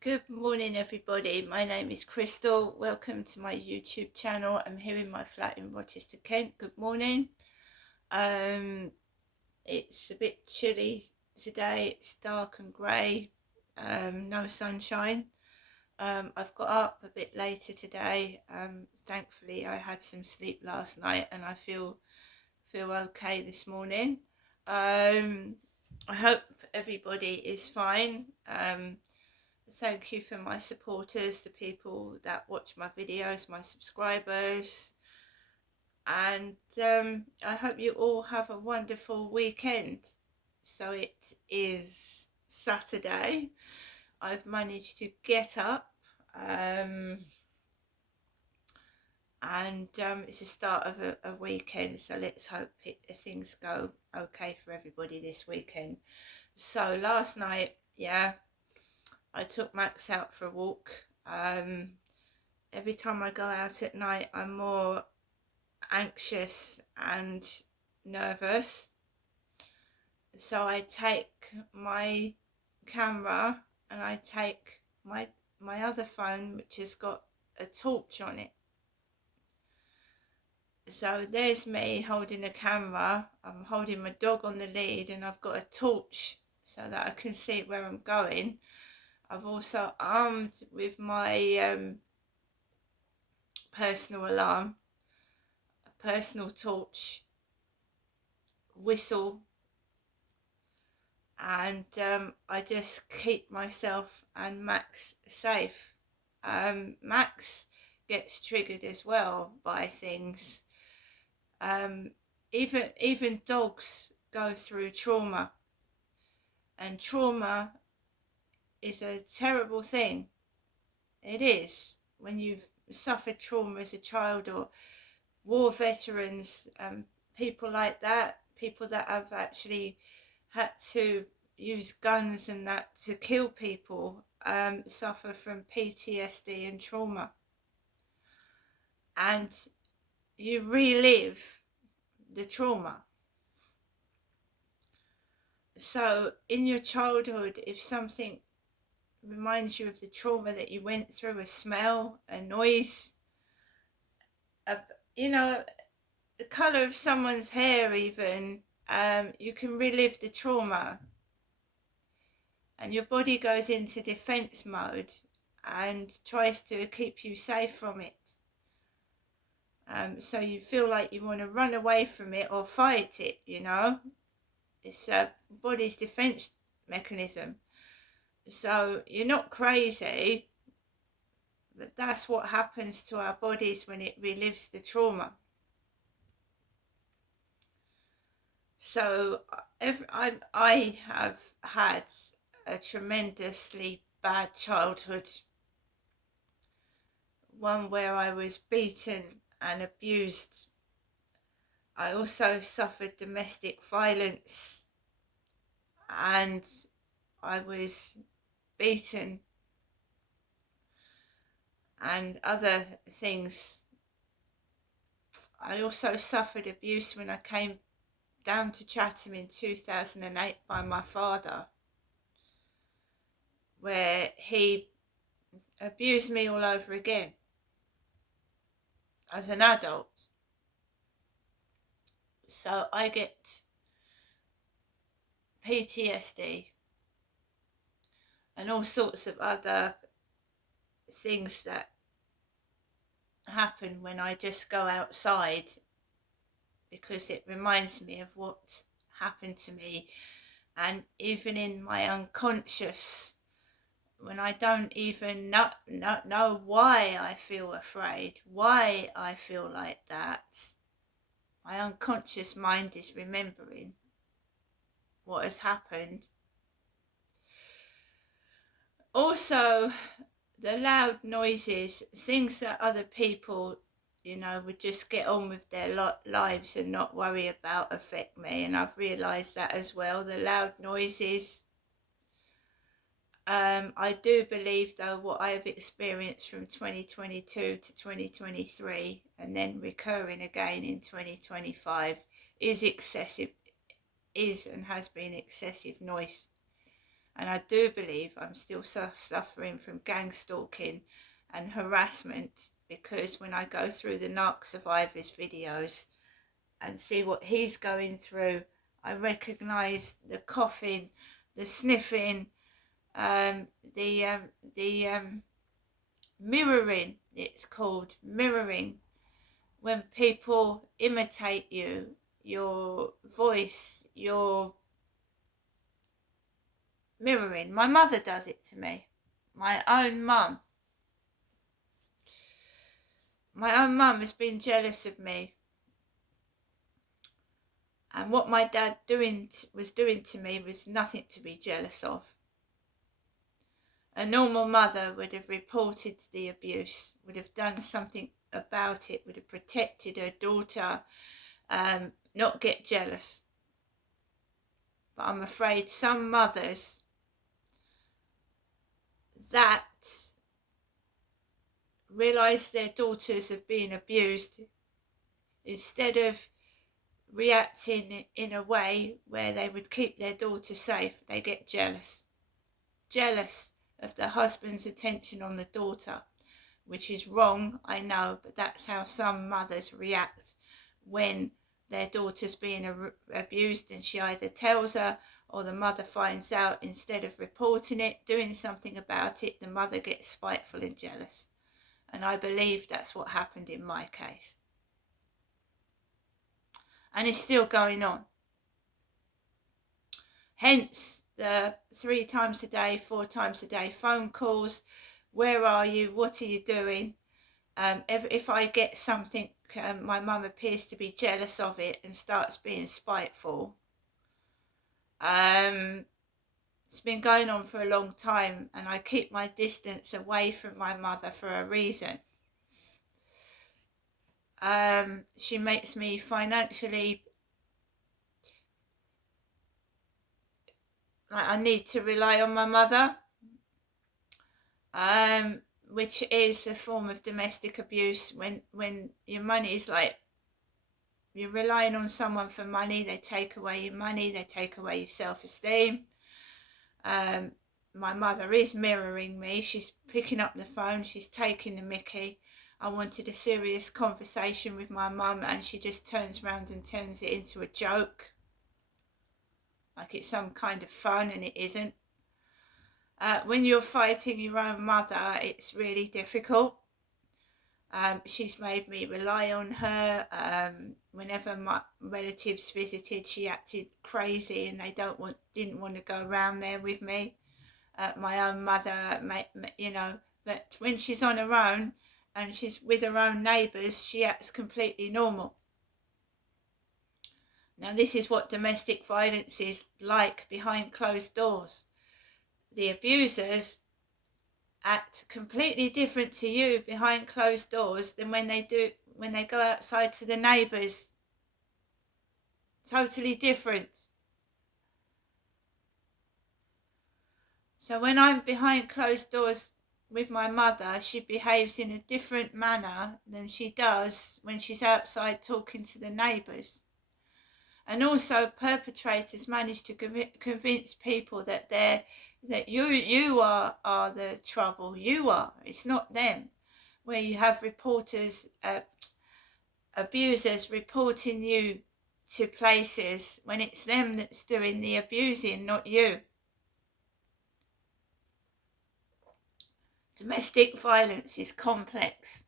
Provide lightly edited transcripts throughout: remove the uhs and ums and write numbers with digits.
Good morning, everybody. My name is Crystal. Welcome to my YouTube channel. I'm here in my flat in Rochester, Kent. Good morning. It's a bit chilly today. It's dark and grey. No sunshine. I've got up a bit later today. Thankfully, I had some sleep last night, and I feel okay this morning. I hope everybody is fine. Thank you for my supporters, the people that watch my videos, my subscribers, and I hope you all have a wonderful weekend. So it is Saturday. I've managed to get up, and it's the start of a weekend, so let's hope things go okay for everybody this weekend. So last night, I took Max out for a walk. Every time I go out at night, I'm more anxious and nervous. So I take my camera and I take my other phone, which has got a torch on it. So there's me holding a camera. I'm holding my dog on the lead, and I've got a torch so that I can see where I'm going. I've also armed with my personal alarm, a personal torch, whistle, and I just keep myself and Max safe. Max gets triggered as well by things. Even dogs go through trauma, and trauma is a terrible thing. It is. When you've suffered trauma as a child, or war veterans, people like that, people that have actually had to use guns and that to kill people, suffer from PTSD and trauma, and you relive the trauma. So in your childhood, if something reminds you of the trauma that you went through, a smell, a noise, the colour of someone's hair even, you can relive the trauma, and your body goes into defense mode and tries to keep you safe from it. So you feel like you want to run away from it or fight it, It's a body's defense mechanism. So you're not crazy, but that's what happens to our bodies when it relives the trauma. So I have had a tremendously bad childhood, one where I was beaten and abused. I also suffered domestic violence, and I was beaten and other things. I also suffered abuse when I came down to Chatham in 2008 by my father, where he abused me all over again as an adult. So I get PTSD and all sorts of other things that happen when I just go outside, because it reminds me of what happened to me. And even in my unconscious, when I don't even know why I feel afraid, why I feel like that, my unconscious mind is remembering what has happened. Also, the loud noises, things that other people, would just get on with their lives and not worry about, affect me. And I've realised that as well, the loud noises. I do believe, though, what I have experienced from 2022 to 2023 and then recurring again in 2025 is excessive, is and has been excessive noise And I do believe I'm still suffering from gang stalking and harassment, because when I go through the Narc Survivors videos and see what he's going through, I recognise the coughing, the sniffing, the mirroring. It's called mirroring, when people imitate you, your voice, your mirroring. My mother does it to me. My own mum. My own mum has been jealous of me. And what my dad was doing to me was nothing to be jealous of. A normal mother would have reported the abuse, would have done something about it, would have protected her daughter, not get jealous. But I'm afraid some mothers that realise their daughters have been abused, instead of reacting in a way where they would keep their daughter safe, they get jealous. Jealous of the husband's attention on the daughter, which is wrong, I know, but that's how some mothers react when their daughter's being abused, and she either tells her or the mother finds out. Instead of reporting it, doing something about it, the mother gets spiteful and jealous. And I believe that's what happened in my case. And it's still going on. Hence the 3 times a day, 4 times a day phone calls. Where are you? What are you doing? If I get something, my mum appears to be jealous of it and starts being spiteful. It's been going on for a long time, and I keep my distance away from my mother for a reason. She makes me financially, like, I need to rely on my mother, which is a form of domestic abuse. When your money is like, you're relying on someone for money, they take away your money, they take away your self-esteem. My mother is mirroring me. She's picking up the phone, she's taking the mickey. I wanted a serious conversation with my mum, and she just turns around and turns it into a joke, like it's some kind of fun, and it isn't. When you're fighting your own mother, it's really difficult. She's made me rely on her. Whenever my relatives visited, she acted crazy, and they didn't want to go around there with me. My own mother, but when she's on her own and she's with her own neighbours, she acts completely normal. Now, this is what domestic violence is like behind closed doors. The abusers act completely different to you behind closed doors than when they go outside to the neighbours. Totally different. So when I'm behind closed doors with my mother, she behaves in a different manner than she does when she's outside talking to the neighbours. And also, perpetrators manage to convince people that you are the trouble. You are. It's not them. Where you have reporters, abusers reporting you to places when it's them that's doing the abusing, not you. Domestic violence is complex.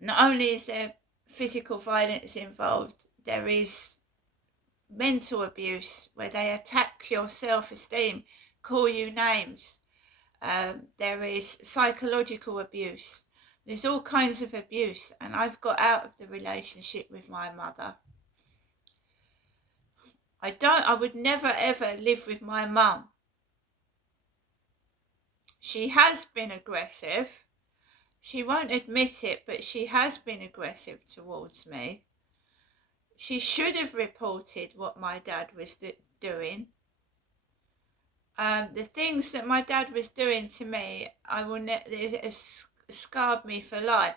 Not only is there physical violence involved, there is mental abuse where they attack your self-esteem, call you names. There is psychological abuse. There's all kinds of abuse, and I've got out of the relationship with my mother. I would never ever live with my mum. She has been aggressive. She won't admit it, but she has been aggressive towards me. She should have reported what my dad was doing. The things that my dad was doing to me, it scarred me for life.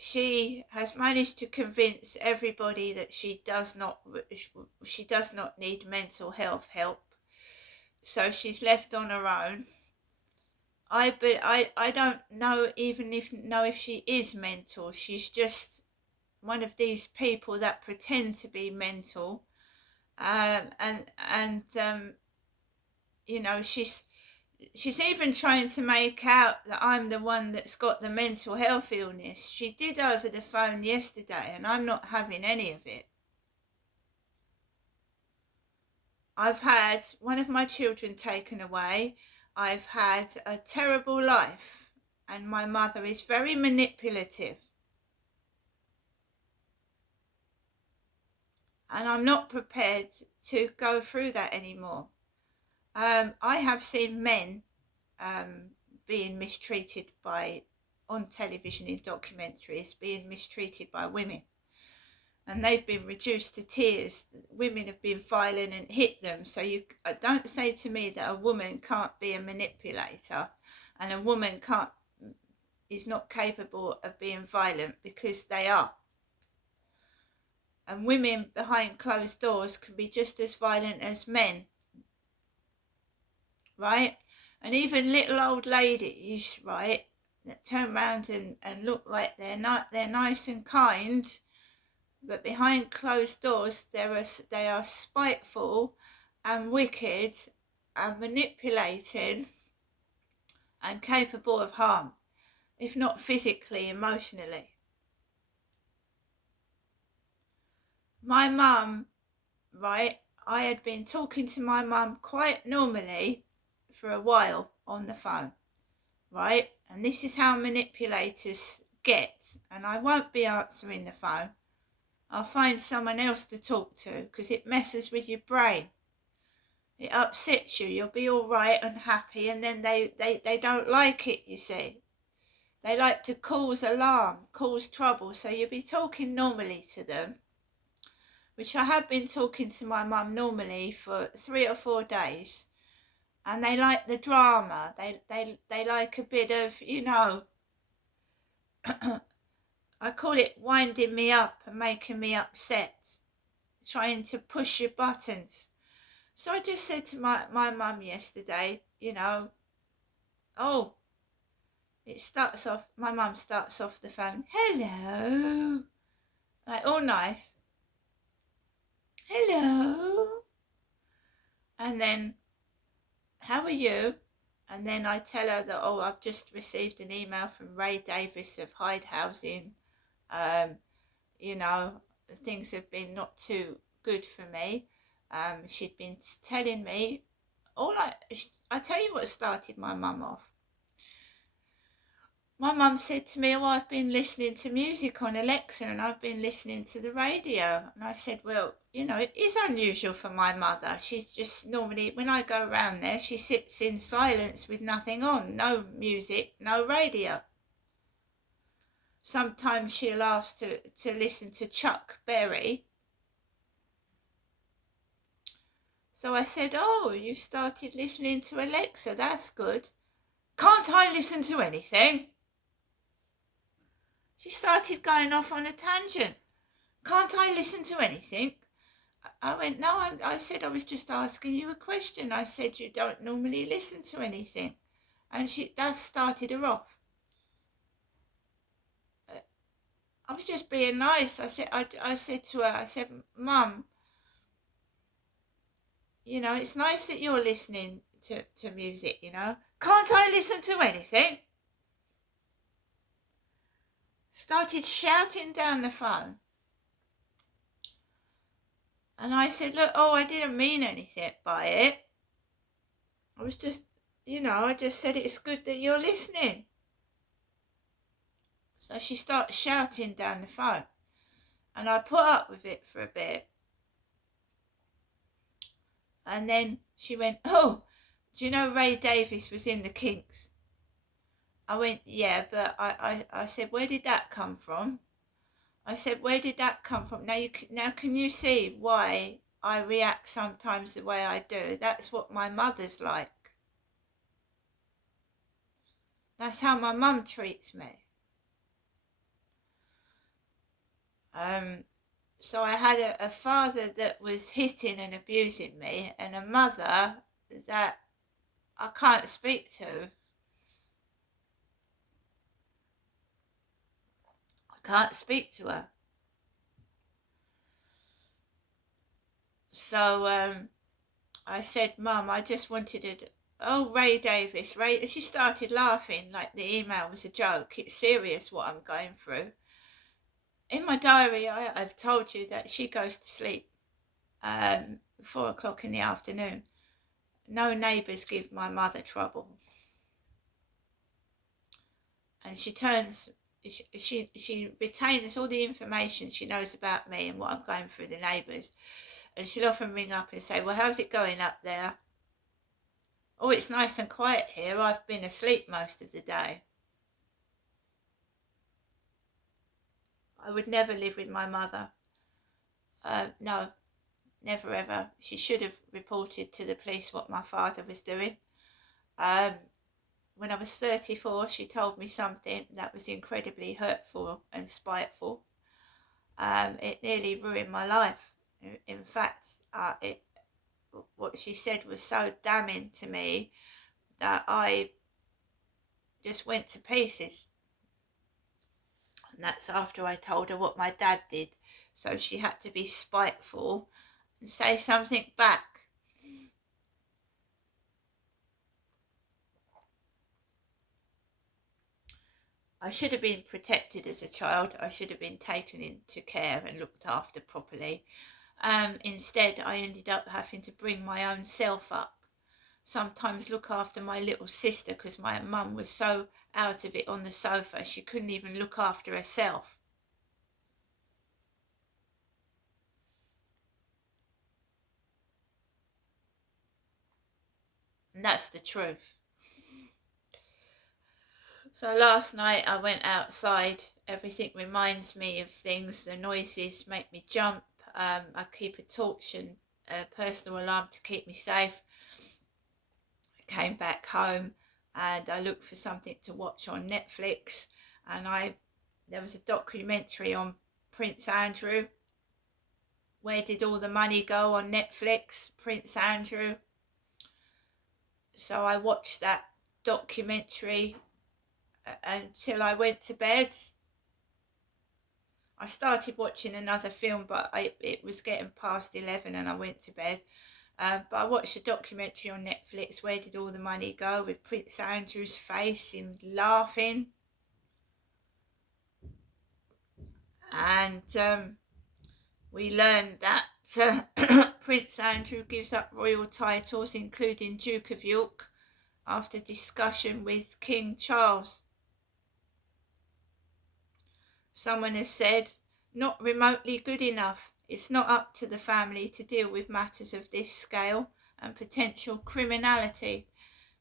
she has managed to convince everybody that she does not need mental health help. So she's left on her own. I don't know if she is mental. She's just one of these people that pretend to be mental, and you know, she's even trying to make out that I'm the one that's got the mental health illness. She did over the phone yesterday, and I'm not having any of it. I've had one of my children taken away. I've had a terrible life, and my mother is very manipulative. And I'm not prepared to go through that anymore. I have seen men being mistreated on television in documentaries, being mistreated by women. And they've been reduced to tears. Women have been violent and hit them. So you don't say to me that a woman can't be a manipulator and a woman is not capable of being violent, because they are. And women behind closed doors can be just as violent as men, right? And even little old ladies, right, that turn around and look like they're nice and kind, but behind closed doors they are spiteful and wicked and manipulating and capable of harm, if not physically, emotionally. My mum, right, I had been talking to my mum quite normally for a while on the phone, right? And this is how manipulators get. And I won't be answering the phone. I'll find someone else to talk to, because it messes with your brain. It upsets you. You'll be all right and happy, and then they don't like it, you see. They like to cause alarm, cause trouble. So you'll be talking normally to them, which I have been talking to my mum normally for 3 or 4 days. And they like the drama. They like a bit of, you know, I call it winding me up and making me upset, trying to push your buttons. So I just said to my mum yesterday, you know, oh, my mum starts off the phone, hello, like all nice, hello, and then, how are you? And then I tell her that, oh, I've just received an email from Ray Davis of Hyde Housing. You know, things have been not too good for me. She'd been telling me, I tell you what started my mum off. My mum said to me, oh, I've been listening to music on Alexa and I've been listening to the radio. And I said, well, you know, it is unusual for my mother. She's just normally, when I go around there, she sits in silence with nothing on, no music, no radio. Sometimes she'll ask to listen to Chuck Berry. So I said, oh, you started listening to Alexa, that's good. Can't I listen to anything? She started going off on a tangent. Can't I listen to anything? I went, no, I said I was just asking you a question. I said you don't normally listen to anything. And that started her off. I was just being nice. I said to her, I said, Mum, you know, it's nice that you're listening to music, you know. Can't I listen to anything? Started shouting down the phone. And I said, look, oh, I didn't mean anything by it. I was just, you know, I just said it's good that you're listening. So she started shouting down the phone. And I put up with it for a bit. And then she went, oh, do you know Ray Davis was in the Kinks? I went, yeah, but I said, where did that come from? I said, where did that come from? Now can you see why I react sometimes the way I do? That's what my mother's like. That's how my mum treats me. So I had a father that was hitting and abusing me, and a mother that I can't speak to. I can't speak to her. So I said, Mum, I just wanted to. Oh, Ray Davis, Ray. She started laughing like the email was a joke. It's serious what I'm going through. In my diary, I've told you that she goes to sleep 4 o'clock in the afternoon. No neighbours give my mother trouble. And she retains all the information she knows about me and what I'm going through, the neighbours. And she'll often ring up and say, well, how's it going up there? Oh, it's nice and quiet here. I've been asleep most of the day. I would never live with my mother. No, never ever. She should have reported to the police what my father was doing. When I was 34, she told me something that was incredibly hurtful and spiteful. It nearly ruined my life. In fact, what she said was so damning to me that I just went to pieces. And that's after I told her what my dad did. So she had to be spiteful and say something back. I should have been protected as a child. I should have been taken into care and looked after properly. Instead, I ended up having to bring my own self up. Sometimes look after my little sister because my mum was so out of it on the sofa she couldn't even look after herself. And that's the truth. So last night I went outside. Everything reminds me of things. The noises make me jump. I keep a torch and a personal alarm to keep me safe. I came back home and I looked for something to watch on Netflix, and there was a documentary on Prince Andrew. Where did all the money go on Netflix? Prince Andrew. So I watched that documentary until I went to bed. I started watching another film, but it was getting past 11 and I went to bed. But I watched a documentary on Netflix, Where Did All the Money Go?, with Prince Andrew's face, him laughing. And we learned that Prince Andrew gives up royal titles, including Duke of York, after discussion with King Charles. Someone has said, not remotely good enough. It's not up to the family to deal with matters of this scale and potential criminality.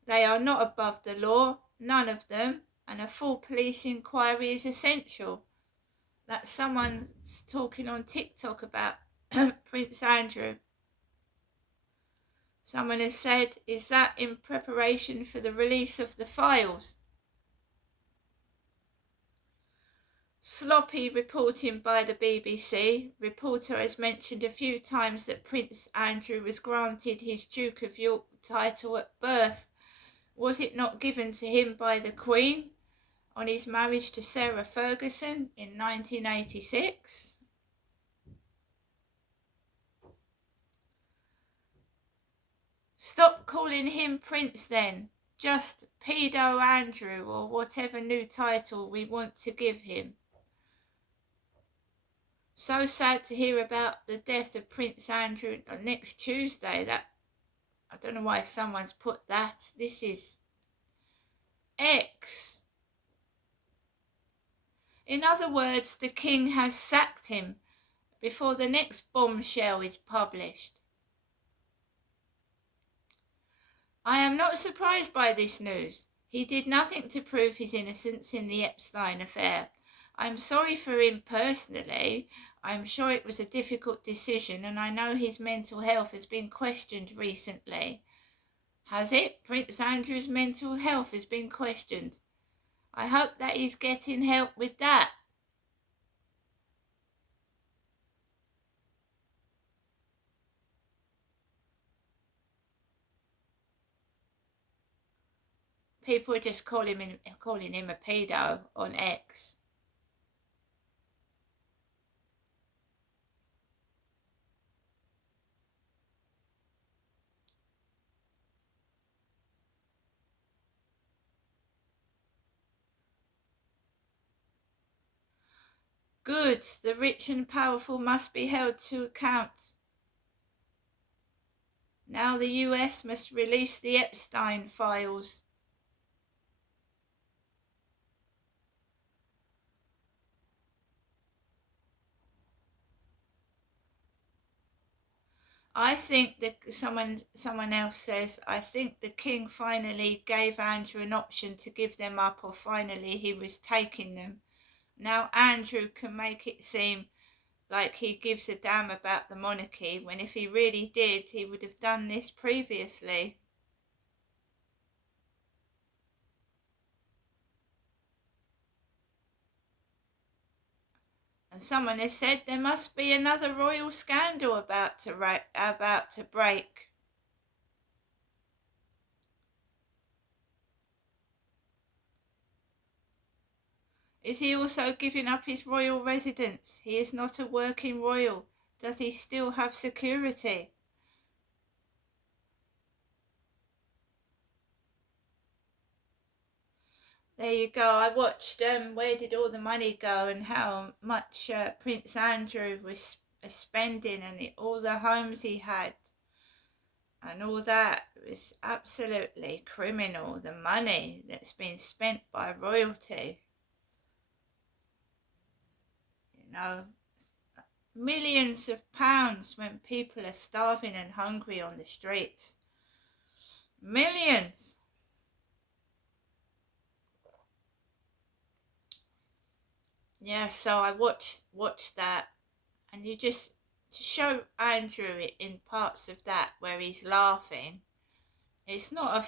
They are not above the law, none of them, and a full police inquiry is essential. That's someone's talking on TikTok about Prince Andrew. Someone has said, is that in preparation for the release of the files? Sloppy reporting by the BBC. Reporter has mentioned a few times that Prince Andrew was granted his Duke of York title at birth. Was it not given to him by the Queen on his marriage to Sarah Ferguson in 1986? Stop calling him Prince then. Just Pedo Andrew, or whatever new title we want to give him. So sad to hear about the death of Prince Andrew next Tuesday. That I don't know why someone's put that. This is X. In other words, the king has sacked him before the next bombshell is published. I am not surprised by this news. He did nothing to prove his innocence in the Epstein affair. I'm sorry for him personally. I'm sure it was a difficult decision, and I know his mental health has been questioned recently. Has it? Prince Andrew's mental health has been questioned. I hope that he's getting help with that. People are just calling him a pedo on X. Good. The rich and powerful must be held to account. Now the US must release the Epstein files. I think that someone else says, I think the king finally gave Andrew an option to give them up, or finally he was taking them. Now Andrew can make it seem like he gives a damn about the monarchy, when if he really did, he would have done this previously. And someone has said there must be another royal scandal about to break. Is he also giving up his royal residence? He is not a working royal. Does he still have security? There you go. I watched Where Did All the Money Go, and how much Prince Andrew was spending, and all the homes he had and all that. It was absolutely criminal, the money that's been spent by royalty. You know, millions of pounds when people are starving and hungry on the streets. Millions. Yeah, so I watched that, and you just to show Andrew in parts of that where he's laughing. It's not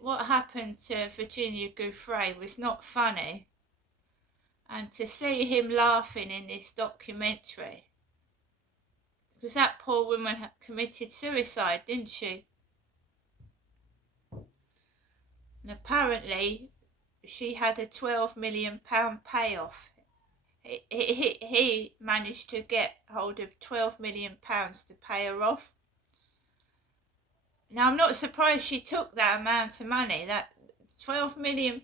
what happened to Virginia Giuffre was not funny, and to see him laughing in this documentary, because that poor woman committed suicide, didn't she? And apparently she had a £12 million payoff. He managed to get hold of £12 million to pay her off. Now, I'm not surprised she took that amount of money. That £12 million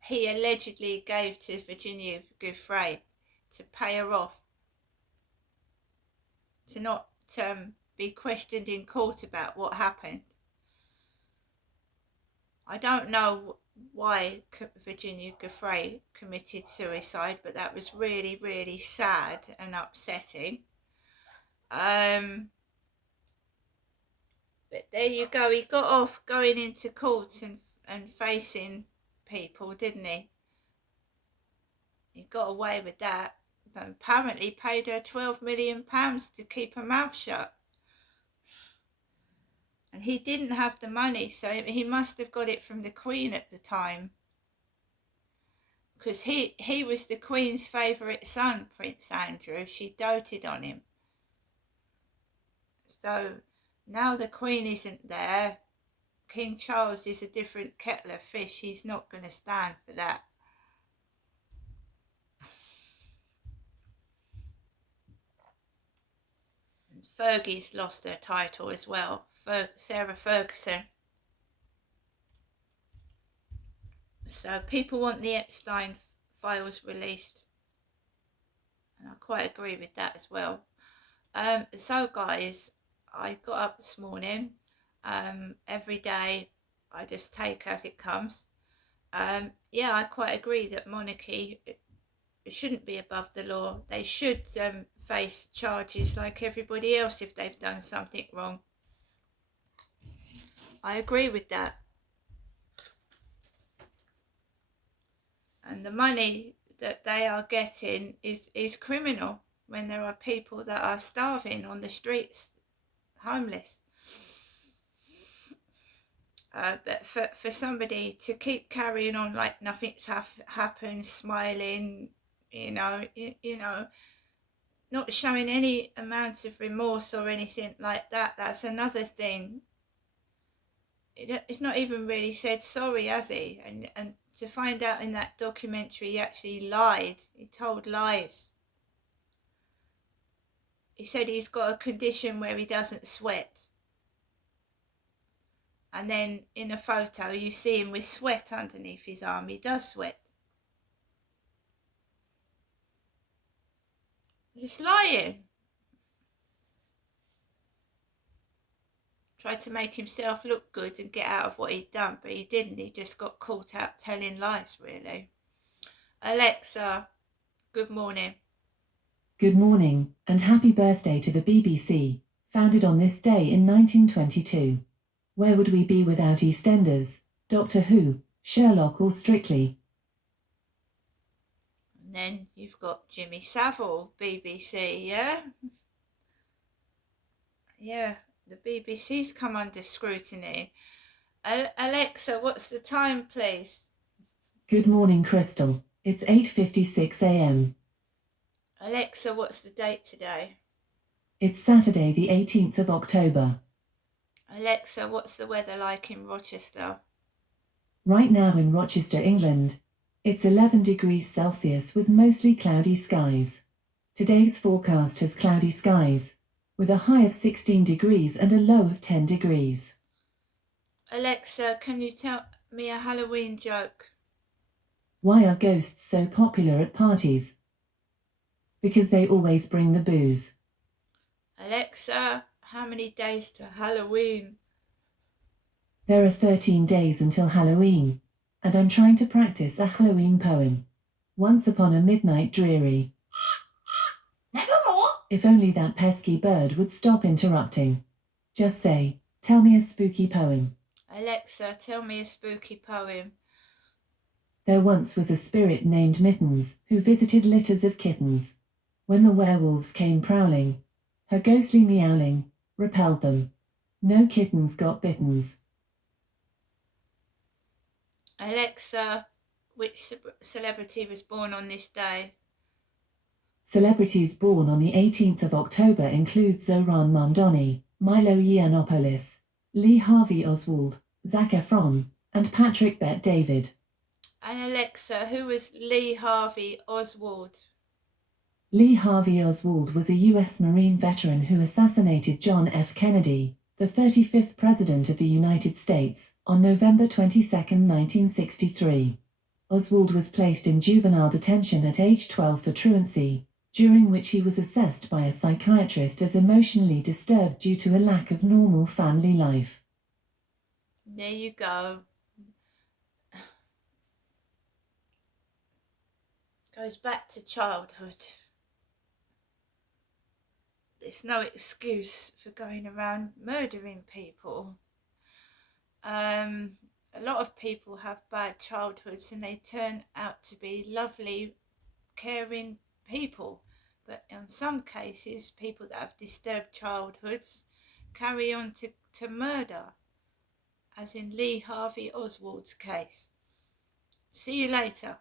he allegedly gave to Virginia Giuffre to pay her off, to not be questioned in court about what happened. I don't know why Virginia Giuffre committed suicide, but that was really, really sad and upsetting. But there you go. He got off going into court and facing people, didn't he? He got away with that, but apparently paid her £12 million to keep her mouth shut. And he didn't have the money, so he must have got it from the Queen at the time, because he was the Queen's favourite son, Prince Andrew. She doted on him. So now the Queen isn't there, King Charles is a different kettle of fish. He's not going to stand for that. And Fergie's lost her title as well, Sarah Ferguson. So people want the Epstein files released, and I quite agree with that as well. So guys, I got up this morning. Every day I just take as it comes. Yeah, I quite agree that monarchy shouldn't be above the law. They should face charges like everybody else if they've done something wrong. I agree with that. And the money that they are getting is criminal, when there are people that are starving on the streets, homeless. But for somebody to keep carrying on like nothing's happened, smiling, you know, not showing any amount of remorse or anything like that, that's another thing. He's not even really said sorry, has he? And to find out in that documentary he actually lied. He told lies. He said he's got a condition where he doesn't sweat. And then in a photo you see him with sweat underneath his arm. He does sweat. Just lying. Tried to make himself look good and get out of what he'd done, but he didn't. He just got caught out telling lies, really. Alexa, good morning. Good morning, and happy birthday to the BBC, founded on this day in 1922. Where would we be without EastEnders, Doctor Who, Sherlock or Strictly? And then you've got Jimmy Savile, BBC, yeah? Yeah, the BBC's come under scrutiny. Alexa, what's the time, please? Good morning, Crystal. It's 8:56 a.m. Alexa, what's the date today? It's Saturday the 18th of October. Alexa, what's the weather like in Rochester? Right now in Rochester, England, it's 11 degrees Celsius with mostly cloudy skies. Today's forecast has cloudy skies, with a high of 16 degrees and a low of 10 degrees. Alexa, can you tell me a Halloween joke? Why are ghosts so popular at parties? Because they always bring the booze. Alexa, how many days to Halloween? There are 13 days until Halloween, and I'm trying to practice a Halloween poem. Once upon a midnight dreary. Nevermore. If only that pesky bird would stop interrupting. Just say, tell me a spooky poem. Alexa, tell me a spooky poem. There once was a spirit named Mittens, who visited litters of kittens. When the werewolves came prowling, her ghostly meowling repelled them. No kittens got bittens. Alexa, which celebrity was born on this day? Celebrities born on the 18th of October include Zohran Mamdani, Milo Yiannopoulos, Lee Harvey Oswald, Zac Efron, and Patrick Bet-David. And Alexa, who was Lee Harvey Oswald? Lee Harvey Oswald was a U.S. Marine veteran who assassinated John F. Kennedy, the 35th President of the United States, on November 22, 1963. Oswald was placed in juvenile detention at age 12 for truancy, during which he was assessed by a psychiatrist as emotionally disturbed due to a lack of normal family life. There you go. Goes back to childhood. There's no excuse for going around murdering people. A lot of people have bad childhoods and they turn out to be lovely, caring people. But in some cases, people that have disturbed childhoods carry on to murder, as in Lee Harvey Oswald's case. See you later.